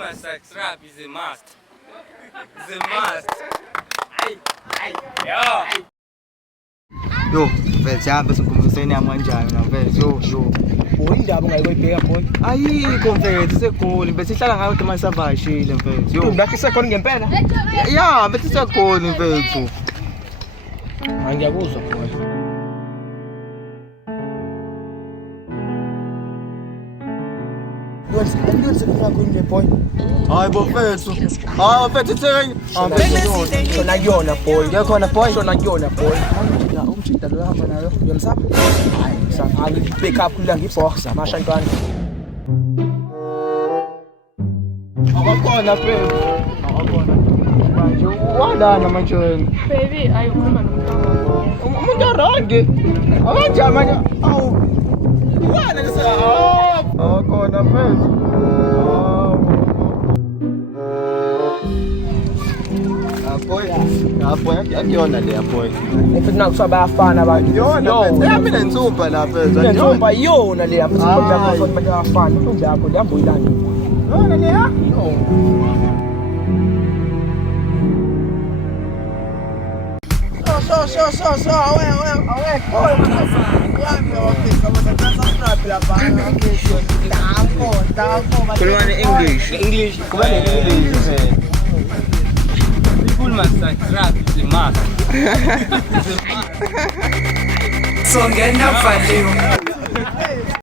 my sex rap is a must. It's a must. Yo, mfethu sihambe simkhumbuliseni yami kanjani na mfethu. Yo. Indaba ungayibheka boy. Ayikho mfethu segoli mfethu sihlala ngayo kodwa manje savashile mfethu. Yo. Lakho isekhona ngempela? Ya, mfethu sisekhona mfethu. Ngiyakuzwa boy. Yonse kunakho boy. Hayi bo mfethu. Hayi mfethu theng. Shona yona boy. Yakhona boy. Shona yona boy. Umjida lo hamba nayo. Yomsapha? Hayi, msapha. Angipick up la ngiboxa amashantwana. Akakhona mfethu. Akakhona. Manje walana manje wena. Baby, ayikhuluma nomntwana. Umuntu aronge. Akanje manje. Awu. Wena lesa. Akakhona mfethu. Apoya akuyona le apoya. Mfethu nakusho bayafana abantu. Yona mina nsumpa lapha phela. Nsumpa yona le apho sikhomba yakho bayafana. Intombi yakho lihamba uyilanda. Yona le ya? So, English. People must sex rap is a must. It's a must. So get up,